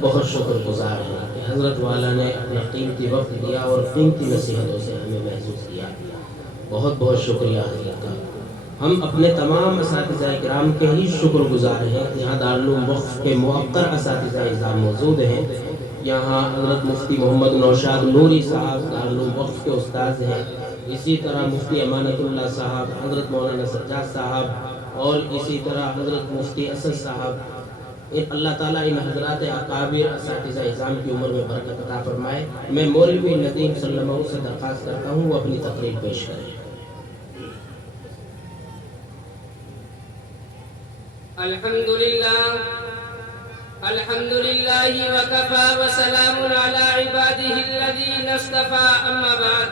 بہت شکر گزار ہیں کہ حضرت والا نے اپنا قیمتی وقت دیا اور قیمتی نصیحتوں سے ہمیں محظوظ کیا. بہت بہت شکریہ حضرت کا. ہم اپنے تمام اساتذہ کرام کے ہی شکر گزار ہیں. یہاں دارالعلوم وقف کے موقر اساتذہ اعزام موجود ہیں. یہاں حضرت مفتی محمد نوشاد نوری صاحب دارالعلوم وقف کے استاذ ہیں. اسی طرح مفتی امانت اللہ صاحب، حضرت مولانا سجاد صاحب، اور اسی طرح حضرت مفتی اسد صاحب. اللہ تعالیٰ ان حضرات اکابر اساتذہ اعزام کی عمر میں برکت عطا فرمائے. میں مولوی ندیم صلی اللہ علیہ وسلم سے درخواست کرتا ہوں وہ اپنی تقریر پیش کریں. الحمد لله وكفى وسلام على عباده الذين اصطفى أما بعد.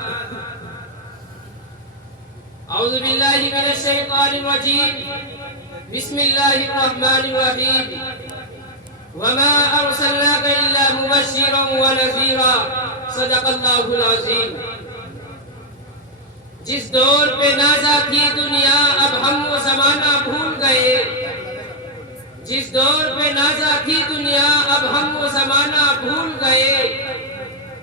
أعوذ بالله من الشيطان الرجيم. بسم الله الرحمن الرحيم. وما أرسلناك إلا مبشرا ونذيرا. صدق الله العظيم. جس دور پہ نازا تھی دنیا اب ہم وہ زمانہ بھول گئے. جس دور پہ نازا تھی دنیا اب ہم وہ زمانہ بھول گئے.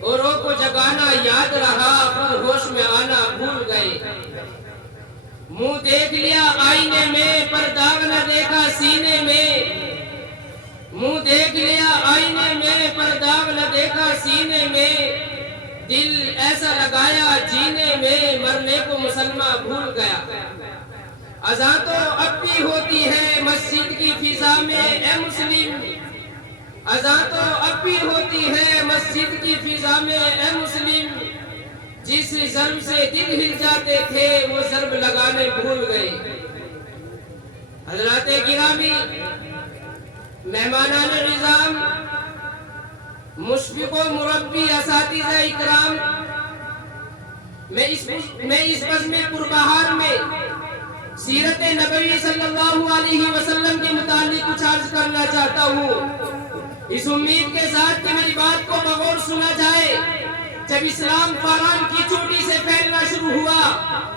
اوروں کو جگانا یاد رہا خود ہوش میں آنا بھول گئے. منہ دیکھ لیا آئینے میں پر داغ نہ دیکھا سینے میں. منہ دیکھ لیا آئینے میں پر داغ نہ دیکھا سینے میں. دل ایسا لگایا جینے میں مرنے کو مسلمان بھول گیا. اذان تو اب بھی ہوتی ہے مسجد کی فضا میں اے مسلم. اذان تو اب بھی ہوتی ہے مسجد کی فضا میں اے مسلم. جس ضرب سے دل ہل جاتے تھے وہ ضرب لگانے بھول گئے. حضرات گرامی، مہمانان نظام، مشفق و مربی اساتذہ اکرام، میں اس بزم پربہار میں سیرت نبوی صلی اللہ علیہ وسلم کے متعلق کچھ عرض کرنا چاہتا ہوں، اس امید کے ساتھ کہ میری بات کو بغور سنا جائے. جب اسلام فاران کی چوٹی سے پھیلنا شروع ہوا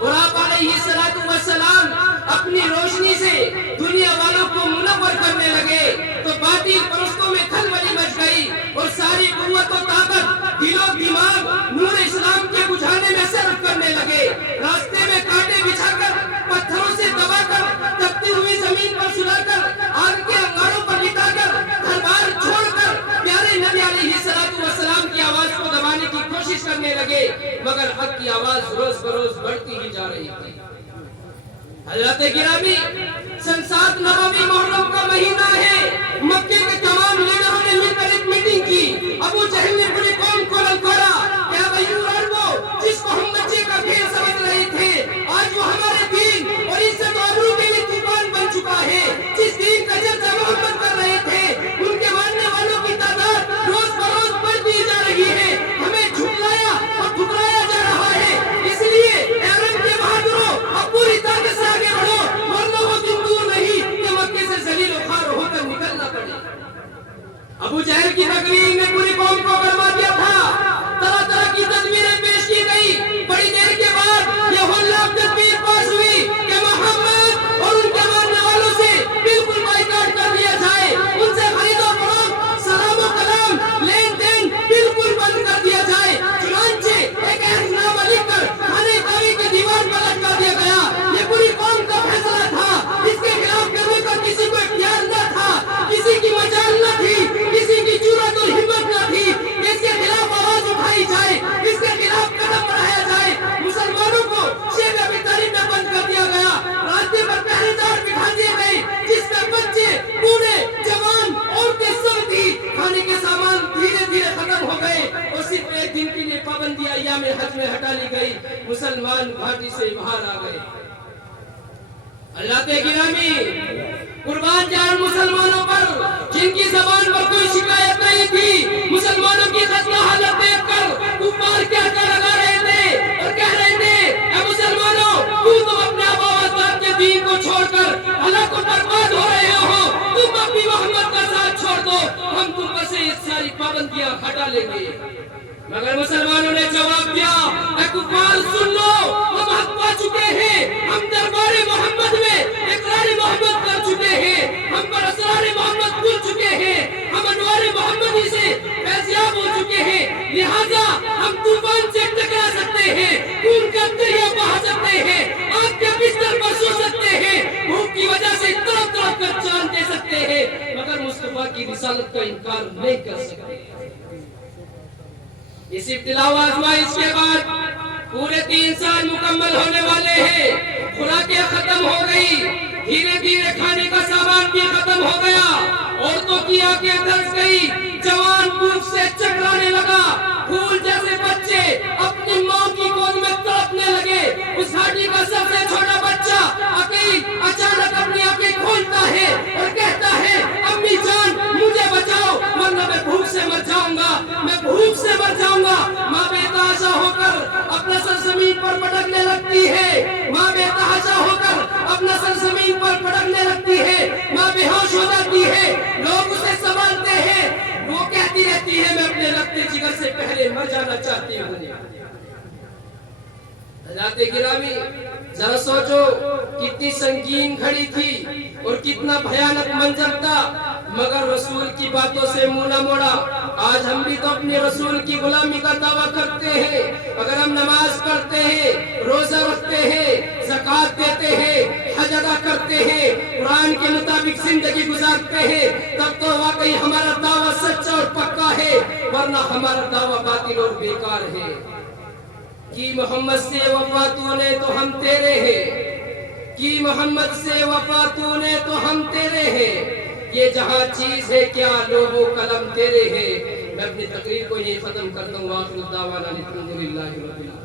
اور آپ علیہ السلام اپنی روشنی سے دنیا والوں کو منور کرنے لگے تو باطل پرستوں میں کھلبلی مچ گئی اور ساری قوت و طاقت دل و دماغ نور اسلام کے بجھانے میں صرف کرنے لگے. راستے میں کانٹے بچھا کر، پتھروں سے دبا کر، تپتی ہوئی زمین پر سلا کر، آگ کے انگاروں پر لٹا کر، گھر بار چھوڑ کر پیارے نبی علیہ السلام کی آواز کو دبانے کی کوشش کرنے لگے، مگر حق کی آواز روز بروز بڑھتی ہی جا رہی تھی. حضرات گرامی، سن 7 نبوی محرم کا مہینہ ہے. مکے کے تمام لیڈروں نے مل کر ایک میٹنگ کی. ابو جہل نے پوری قوم کو للکارا کہ اب ایوب عربو جس کو ہم بچے کا کھیل سمجھ رہے تھے آج وہ ہمارے دین اور عزت و آبرو کے لیے طوفان بن چکا ہے. جس دین کا جلسہ محمد کر رہے تھے ان کے ماننے والوں کی تعداد روز بروز بڑھتی جا رہی ہے. ہمیں جھٹلایا اور ٹھکرایا جا رہا ہے. اس لیے اے عرب کے بہادروں اب پوری طاقت سے آگے بڑھو، ورنہ وہ دن دور نہیں کہ مکے سے ذلیل و خوار ہو کر نکلنا پڑے. ابو جہل کی تقریر نے پوری قوم کو برباد دیا تھا. طرح طرح کی تدبیریں پیش کی گئی. بڑی دیر کے بعد یہ ہولناک تدبیر پاس ہوئی کہ محمد اور ان کے ماننے والوں سے بالکل بائیکاٹ کر دیا جائے. ان سے خرید و فروخت، سلام و کلام، لین دین بالکل بند کر دیا جائے. چنانچہ ایک عہد نامہ لکھ کر خانہ کعبہ کی دیوار پر لٹکا دیا گیا. یہ پوری قوم کا فیصلہ تھا. اس کے خلاف کرنے کا کسی کو اختیار نہ تھا، کسی کی مجال نہ تھی، کسی کی جرأت اور ہمت نہ تھی. اس کے خلاف آواز اٹھائی جائے، اس کے خلاف قدم بڑھایا جائے. مسلمانوں کو شیب ابی طالب میں بند کر دیا گیا. راستے پر پہرے دار بٹھا دیے گئے جس میں بچے، بوڑھے، جوان، عورتیں سب تھی. کھانے کے سامان دھیرے دھیرے ختم ہو گئے اور صرف ایک دن کے لیے پابندی ایام حج میں ہٹا لی گئی. مسلمان گھاٹی سے باہر آ گئے. اللہ کے گرامی، قربان جان مسلمانوں پر جن کی زبان پر کوئی شکایت نہیں تھی، مسلمانوں کی خستہ حالت دیکھ کر کفار کیا لگا رہے تھے اور کہہ رہے تھے اے مسلمانوں تم اپنے آبا و اجداد کے دین کو چھوڑ کر ہلاک و برباد ہو رہے ہو. تم اپنی محمد کا ساتھ چھوڑ دو، ہم تم پر سے یہ ساری پابندیاں ہٹا لیں گے. مگر مسلمانوں نے جواب دیا اے کفار سن لو، ہم حق پا چکے ہیں. ہم دربار محمد میں اقرار محمد کر چکے ہیں. ہم پر اسرار محمد کھل چکے ہیں، ہم انوار محمدی سے فیضیاب ہو چکے ہیں، لہذا ہم طوفان سے ٹکرا سکتے ہیں، خون کا دریا بہا سکتے ہیں، آگ کے بستر پر سو سکتے ہیں، بھوک کی وجہ سے تڑپ تڑپ کر جان دے سکتے ہیں، مگر مصطفیٰ کی رسالت کا انکار نہیں کر سکتے۔ اس ابتلا و آزمائش کے بعد پورے 3 سال مکمل ہونے والے ہیں، خوراکیں ختم ہو گئی، دھیرے دھیرے کھانے کا سامان بھی ختم ہو گیا، عورتوں کی آنکھیں دھنس گئی، جوان بھوک سے چکرانے لگا، پھول جیسے بچے اپنی ماں کی گود میں تڑپنے لگے۔ اس گھاٹی کا سب سے چھوٹا بچہ عقیل اچانک اپنی آنکھیں کھولتا ہے اور کہتا ہے امی جان مجھے بچاؤ ورنہ میں بھوک سے مر جاؤں گا، میں بھوک سے مر جاؤں گا۔ ماں بے تحاشا ہو کر اپنا سر زمین پر پٹکنے لگتی ہے، ماں بے تحاشا ہو کر اپنا سر زمین پر پٹکنے لگتی ہے، ماں بے ہوش ہو جاتی ہے، لوگ اسے سنبھالتے ہیں، وہ کہتی رہتی ہے میں اپنے لگتے جگر سے پہلے مر جانا چاہتی ہوں۔ حضرات گرامی ذرا سوچو کتنی سنگین گھڑی تھی اور کتنا بھیانک منظر تھا، مگر رسول کی باتوں سے منہ نہ موڑا۔ آج ہم بھی تو اپنے رسول کی غلامی کا دعویٰ کرتے ہیں، اگر ہم نماز پڑھتے ہیں، روزہ رکھتے ہیں، زکوٰۃ دیتے ہیں، حج ادا کرتے ہیں، قرآن کے مطابق زندگی گزارتے ہیں، تب تو واقعی ہمارا دعویٰ سچا اور پکا ہے، ورنہ ہمارا دعویٰ باطل اور بیکار ہے۔ کی محمد سے وفا تو نے تو ہم تیرے ہیں، کی محمد سے وفا تو نے تو ہم تیرے ہیں، یہ جہاں چیز ہے کیا لوگو قلم تیرے ہیں۔ میں اپنی تقریر کو یہی ختم کرتا ہوں، آخر الدعوانا الحمدللہ رب العالمین۔